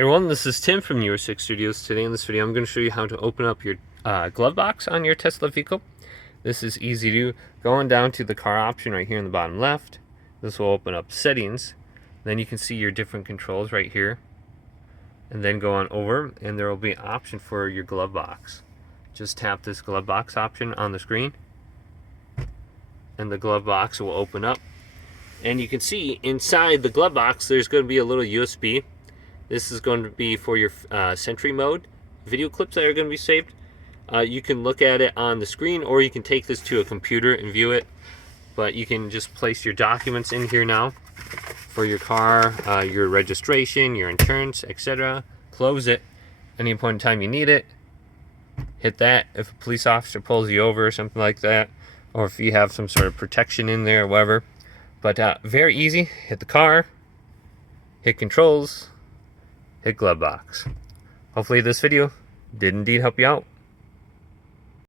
Hey everyone, this is Tim from Newer6 Studios. Today in this video I'm going to show you how to open up your glove box on your Tesla vehicle. This is easy to do. Going down to the car option right here in the bottom left. This will open up settings. Then you can see your different controls right here. And then go on over and there will be an option for your glove box. Just tap this glove box option on the screen and the glove box will open up. And you can see inside the glove box there's going to be a little USB. This is going to be for your Sentry mode video clips that are going to be saved. You can look at it on the screen or you can take this to a computer and view it. But you can just place your documents in here now for your car, your registration, your insurance, etc. Close it any point in time you need it. Hit that if a police officer pulls you over or something like that, or if you have some sort of protection in there or whatever. But very easy. Hit the car, hit controls, hit glove box. Hopefully this video did indeed help you out.